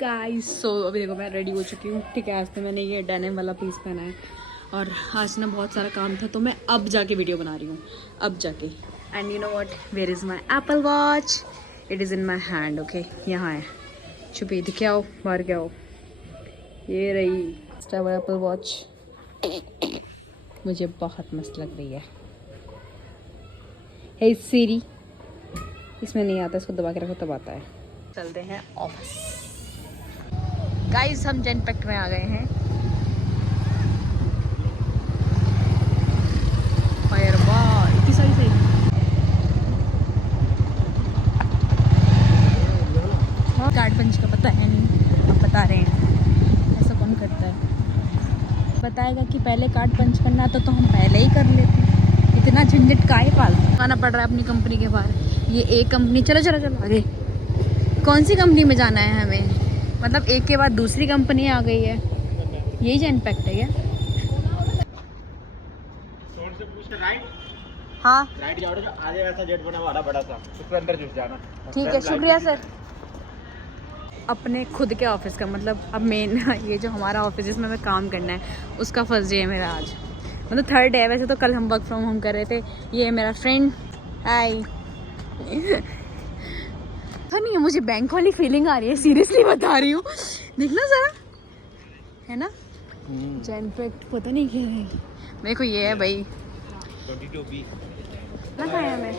Guys, सो अभी देखो मैं रेडी हो चुकी हूँ। ठीक है, आज तो मैंने ये डेनिम वाला पीस पहना है और आज ना बहुत सारा काम था तो मैं अब जाके वीडियो बना रही हूँ, अब जाके। And you know what, where is my Apple Watch? It is in my hand. Okay, यहाँ है, छुपी दिखे आओ, बाहर क्या हो, ये रही एप्पल वॉच। मुझे बहुत मस्त लग रही है। हे सीरी, इसमें नहीं आता, इसको दबा के रखो तब आता है। चलते हैं ऑफिस। गाइस, हम जेनपेक्ट में आ गए हैं। फायर वाह, इतनी सारी सही। कार्ड पंच का पता है नहीं, अब बता रहे हैं। ऐसा कौन करता है? बताएगा कि पहले कार्ड पंच करना था तो हम पहले ही कर लेते। इतना झंझट काहे पालना आना पड़ रहा है अपनी कंपनी के बाहर। ये एक कंपनी, चलो चलो चलो आगे। कौन सी कंपनी में जाना है हमें? मतलब एक के बाद दूसरी कंपनी आ गई है। यही जेनपेक्ट है क्या? हाँ राइट जाओ, आगे ऐसा जेट बना हुआ बड़ा सा, उसके अंदर घुस जाना। ठीक है, शुक्रिया सर। अपने खुद के ऑफिस का मतलब अब मेन ये जो हमारा ऑफिस जिसमें हमें काम करना है उसका फर्स्ट डे है मेरा आज। मतलब थर्ड डे है वैसे तो। कल हम वर्क फ्रॉम होम कर रहे थे। ये है मेरा फ्रेंड। हाय। नहीं, मुझे बैंक वाली फीलिंग आ रही है, सीरियसली बता रही हूँ। देखना जरा, है ना जेनपेक्ट, पता नहीं क्या है। मेरे को ये है भाई, ना खाया हमें।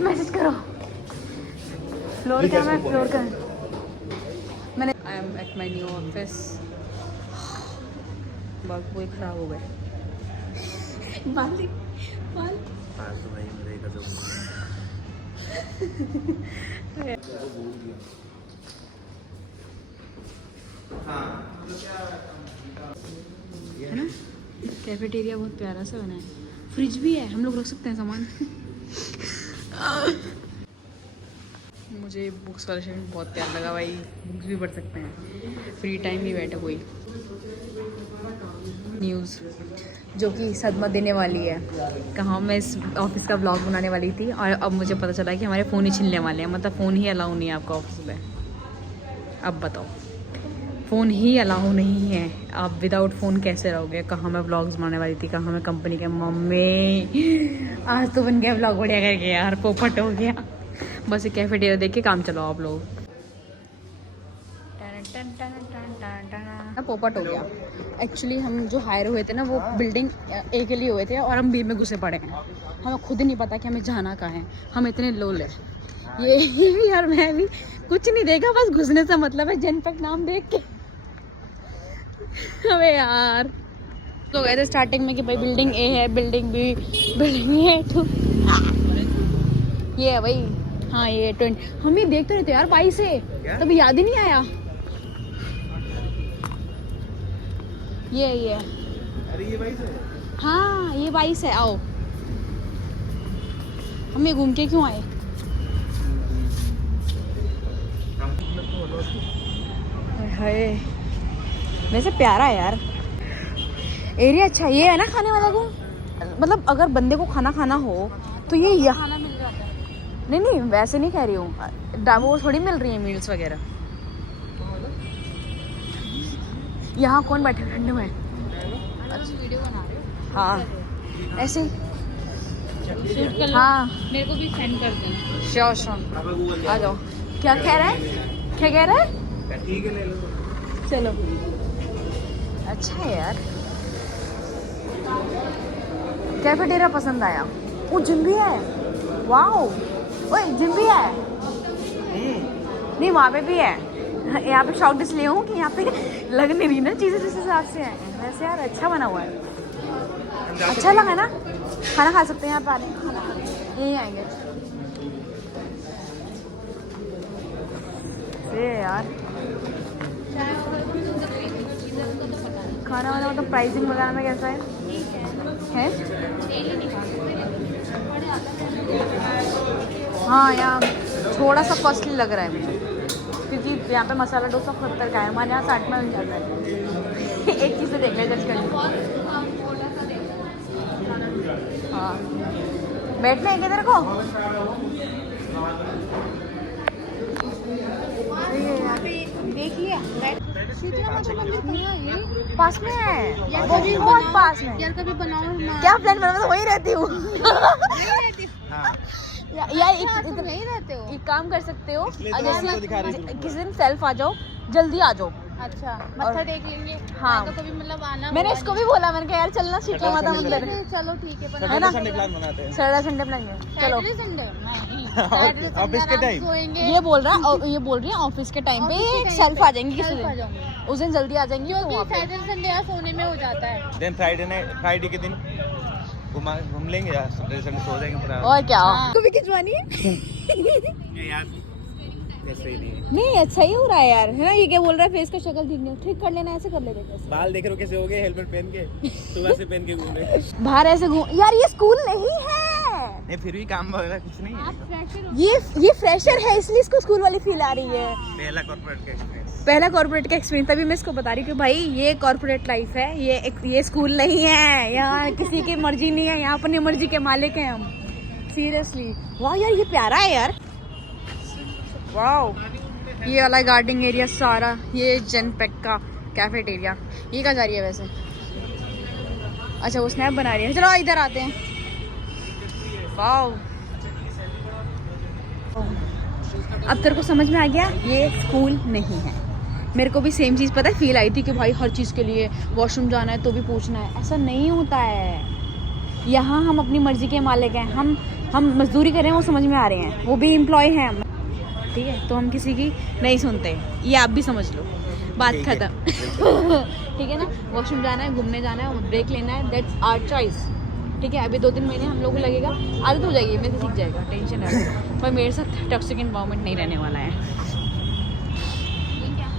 मैसेज करो। फ्लोर क्या है? फ्लोर का मैंने। I am at my new office. बहुत कोई खराब हो गए। है ना, कैफेटेरिया बहुत प्यारा सा बना है। फ्रिज भी है, हम लोग रख सकते हैं सामान। मुझे बुक्स वाला सेक्शन बहुत प्यार लगा भाई। बुक्स भी पढ़ सकते हैं, फ्री टाइम भी बैठा कोई। न्यूज़ जो कि सदमा देने वाली है। कहाँ मैं इस ऑफिस का ब्लॉग बनाने वाली थी और अब मुझे पता चला कि हमारे फ़ोन ही छीनने वाले हैं। मतलब फ़ोन ही अलाउ नहीं है आपका ऑफिस में। अब बताओ, फ़ोन ही अलाउ नहीं है, आप विदाउट फ़ोन कैसे रहोगे? कहाँ मैं व्लॉग्स बनाने वाली थी, कहाँ मैं कंपनी के। मम्मी आज तो बन गया व्लॉग बढ़िया करके यार, पोपट हो गया। बस एक कैफेटेरिया देख के काम चलाओ आप लोग। पोपट हो गया। एक्चुअली हम जो हायर हुए थे ना वो बिल्डिंग ए के लिए हुए थे और हम बी में घुसे पड़े हैं। हमें खुद नहीं पता कि हमें जाना कहाँ है, हम इतने लोल है। ये भी यार, मैं भी कुछ नहीं देखा, बस घुसने से मतलब है जेनपेक्ट नाम देख के। अबे यार, तो गए थे स्टार्टिंग में कि भाई बिल्डिंग ए है, बिल्डिंग बी, बिल्डिंग ए तो ये है भाई। हाँ ये 20, हम ही देखते रहते यार 22 है, तभी याद ही नहीं आया। ये अरे ये भाई से? हाँ ये 22 है। आओ, हम ये घूम के क्यों आए? हाय, वैसे प्यारा है यार एरिया। अच्छा ये है ना खाने वाला को, मतलब अगर बंदे को खाना खाना हो तो ये यहाँ खाना मिल जाता है। नहीं नहीं, वैसे नहीं कह रही हूँ, वो थोड़ी मिल रही है मील्स वगैरह। यहाँ कौन बैठे ठंडे में? वीडियो बना रहे हो? हाँ ऐसे शूट कर लो। हाँ मेरे को भी सेंड कर देना। श्योर श्योर, आ जाओ। क्या कह रहा है, क्या कह रहा है? ठीक है ले लो, चलो। अच्छा है यार, कैफेटेरिया पसंद आया। वो जिम भी है, वाओ। ओए जिम भी है? नहीं वहाँ पे भी है। यहाँ पे शॉक इसलिए हूँ कि यहाँ पे लग नहीं रही ना चीज़ें जिस हिसाब से हैं। वैसे यार अच्छा बना हुआ है, अच्छा लगा ना। खाना खा सकते हैं यहाँ पे आने, खाना यहीं आएंगे। ये यार खाना वाना मतलब प्राइसिंग वगैरह में कैसा है? हाँ यहाँ थोड़ा सा कॉस्टली लग रहा है मुझे, क्योंकि यहाँ पे मसाला डोसा 70 का है, हमारे यहाँ 60 में मिल जाता है। एक चीज़ से देख ले, जज कर ली। हाँ बैठना है किधर को? पास में है, वो भी बहुत पास में। यार कभी बनाओ ना। क्या प्लान बना, मैं तो वहीं रहती हूँ। यार वहीं रहते हो? एक काम कर सकते हो, अगर किसी दिन सेल्फ आ जाओ, जल्दी आ जाओ। अच्छा मत्था टेक लेंगे। हाँ। तो कभी मतलब आना मैंने इसको भी बोला, मैंने कहा यार चलना शीतला माता मंदिर। चलो ठीक है है ना, संडे प्लान बनाते हैं। सैटरडे संडे प्लान है। चलो संडे ऑफिस के टाइम सोएंगे। ये बोल रही है ऑफिस के टाइम पे सेल्फ आ जाएंगी किसी दिन, उस दिन जल्दी आ जाएंगी। और वहाँ पे सैटरडे संडे यार सोने में हो जाता है। देन फ्राइडे के दिन घूम लेंगे यार, सैटरडे संडे सो जाएंगे पूरा। और क्या हाँ। को भी खिंचवानी है। नहीं यार ऐसे ही नहीं है। नहीं अच्छा ही हो रहा है यार, है ना। ये क्या बोल रहा है, फेस का शक्ल ठीक कर लेना, ऐसे कर लेते कैसे। बाल देख रहे हो कैसे हो गए, हेलमेट पहन के सुबह से पहन के घूम रहे। बाहर ऐसे घूम, यार ये स्कूल नहीं है। नहीं फिर भी काम वगैरह कुछ नहीं है। ये फ्रेशर है, इसलिए इसको स्कूल वाली फील आ रही है। पहला कॉर्पोरेट का एक्सपीरियंस। पहला कॉर्पोरेट का एक्सपीरियंस, तभी मैं इसको बता रही हूँ कि भाई ये कॉर्पोरेट लाइफ है, ये स्कूल नहीं है। यहाँ किसी की मर्जी नहीं है, यहाँ अपनी मर्जी के मालिक हैं हम। सीरियसली वाह यार, ये प्यारा है यार। वाह, ये वाला गार्डनिंग एरिया सारा, ये जनपैक का कैफेटेरिया। ये कहाँ जा रही है वैसे? अच्छा वो स्नैप बना रही है। चलो इधर आते हैं। वाह, अब तेरे को समझ में आ गया, ये स्कूल नहीं है। मेरे को भी सेम चीज़ पता है, फील आई थी कि भाई हर चीज़ के लिए वॉशरूम जाना है तो भी पूछना है। ऐसा नहीं होता है। यहाँ हम अपनी मर्जी के मालिक हैं। हम मजदूरी कर रहे हैं, वो समझ में आ रहे हैं, वो भी एम्प्लॉय हैं हम, ठीक है। तो हम किसी की नहीं सुनते, ये आप भी समझ लो, बात खत्म। ठीक है ना। वॉशरूम जाना है, घूमने जाना है, ब्रेक लेना है, दैट्स आवर चॉइस, ठीक है। अभी 2-3 महीने हम लोग को लगेगा, आदत हो जाएगी, मेरे से सीख जाएगा, टेंशन है। पर मेरे साथ टॉक्सिक एनवायरनमेंट नहीं रहने वाला है।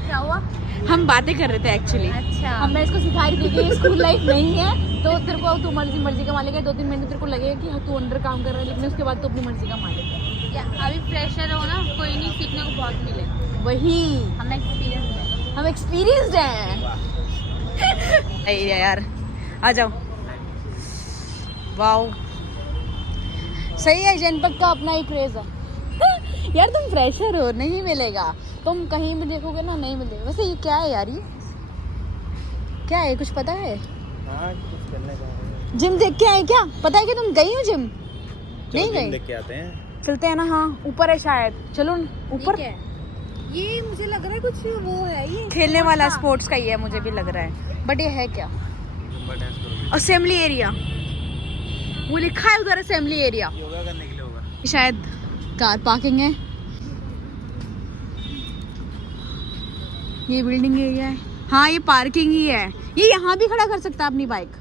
क्या हुआ? हम बातें कर रहे थे एक्चुअली। अच्छा। हम मैं इसको सिखा रही थी कि ये स्कूल लाइफ नहीं है, तो तेरे को तू मर्जी का मालिक है। 2-3 महीने तेरे को लगेगा कि तू अंडर काम कर रहा है, लेकिन उसके बाद तो अपनी मर्जी का मालिक है। अभी प्रेशर हो ना, कोई नहीं, सीखने को बहुत मिले। वही हम हम एक्सपीरियंस्ड हैं। नहीं यार, आ जाओ। वाओ, सही है, जनपद का अपना ही क्रेज है। यार तुम फ्रेशर हो, नहीं मिलेगा। तुम कहीं भी देखोगे ना, नहीं मिलेगा। वैसे ये क्या है यार, ये क्या है, कुछ पता है? हाँ कुछ करने जा रहे हैं। जिम देख के आए क्या? पता है कि तुम गई हो जिम? नहीं गई? देख के आते हैं। चलते हैं ना। हाँ ऊपर है शायद, चलो ऊपर। ये मुझे लग रहा है कुछ वो है, ये खेलने वाला स्पोर्ट्स का ही है, मुझे भी लग रहा है। बट ये है क्या? असेंबली एरिया, वो लिखा है उधर, असेंबली एरिया। योगा करने के लिए होगा शायद कार पार्किंग है। ये बिल्डिंग एरिया है। हाँ ये पार्किंग ही है। ये यहाँ भी खड़ा कर सकता है अपनी बाइक।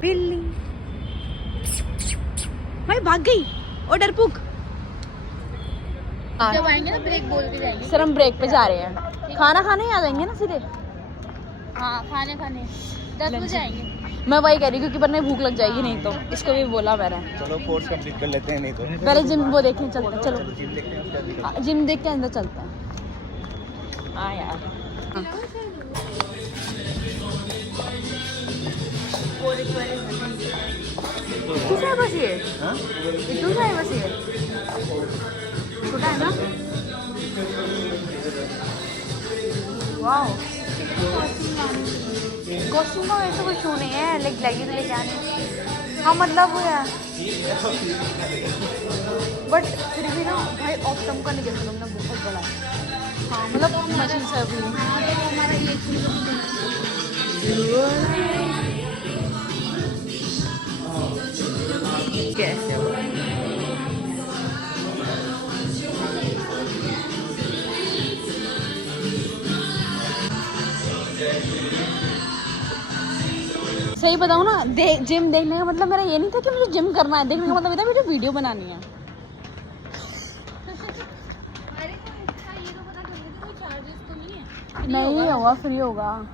बिल्ली भाई भाग गई, ओ डरपुक। जब आएंगे ना ब्रेक बोल के जाएंगे। सर हम ब्रेक पे जा रहे हैं, खाना खाने ही आ जाएंगे ना सीधे। हाँ खाने 10 बजे आएंगे। मैं वही कह रही क्योंकि वरना भूख लग जाएगी, नहीं तो इसको भी बोला मैंने। चलो कोर्स कंप्लीट कर लेते हैं, नहीं तो पहले जिम वो देखें, चलते हैं, चलो जिम देखते हैं उसके बाद निकलते जिम देख के अंदर चलते हैं। हाँ यार, इतना है बस ये, हैं। हाँ? इतना है बस ये, छोटा है ना। वाह, कॉस्ट्यूम का वैसे कोई शो नहीं है, लेकिन लेगिंग लेके आने। हाँ मतलब वो है, बट फिर भी ना भाई ऑप्टम का निकल ना बहुत बड़ा है। हाँ मतलब मशीन सर्विस हमारा ये सही बताऊँ ना, जिम देखने का मतलब मेरा ये नहीं था कि मुझे जिम करना है। देखने का मतलब ये था मुझे वीडियो बनानी है। नहीं होगा, फ्री होगा।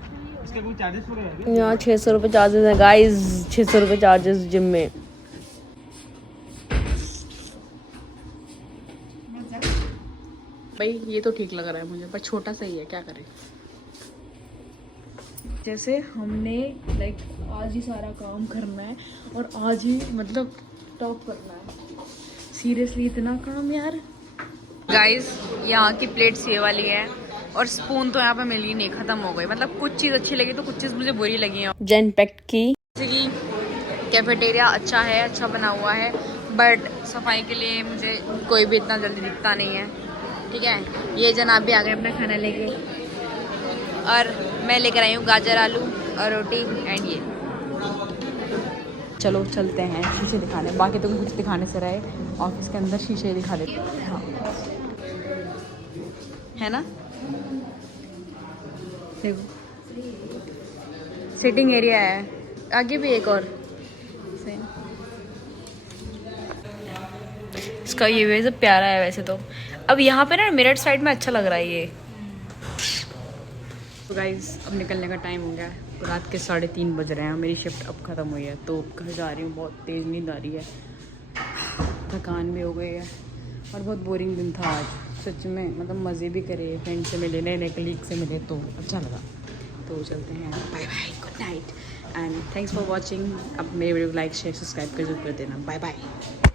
इसके कोई चार्जेस वगैरह? यहाँ 600 रुपये चार्जेस हैं गाइज, 600 रुपये चार्जेस जिम में। भाई ये तो ठीक लग रहा है मुझे, पर छोटा सा ही है, क्या करें। जैसे हमने लाइक आज ही सारा काम करना है और आज ही मतलब टॉप करना है। सीरियसली इतना काम यार। गाइस यहाँ की प्लेट्स ये वाली है। और स्पून तो यहाँ पे मिली नहीं, ख़त्म हो गई। मतलब कुछ चीज़ अच्छी लगी तो कुछ चीज़ मुझे बुरी लगी है। जेन पैक्ट की जैसे कि कैफेटेरिया अच्छा है, अच्छा बना हुआ है, बट सफाई के लिए मुझे कोई भी इतना जल्दी दिखता नहीं है। ठीक है, ये जनाब भी आ गए अपना खाना लेके, और मैं लेकर आई हूँ गाजर आलू और रोटी एंड ये। चलो चलते हैं शीशे दिखाने, बाकी तो कुछ दिखाने से रहे, ऑफिस के अंदर शीशे दिखा देते हैं। हाँ है ना, देखो सिटिंग एरिया है, आगे भी एक और सेम। इसका ये वैसे प्यारा है वैसे तो। अब यहाँ पे ना मिरर साइड में अच्छा लग रहा है ये। तो गाइज अब निकलने का टाइम हो गया है, रात के 3:30 बज रहे हैं, मेरी शिफ्ट अब ख़त्म हुई है तो घर जा रही हूँ। बहुत तेज़ नींद आ रही है, थकान भी हो गई है, और बहुत बोरिंग दिन था आज सच में। मतलब मज़े भी करे, फ्रेंड से मिले, नए नए कलीग से मिले तो अच्छा लगा। तो चलते हैं, bye bye, good night and thanks for watching. अब मेरे वीडियो को लाइक शेयर सब्सक्राइब कर जरूर कर देना। Bye bye.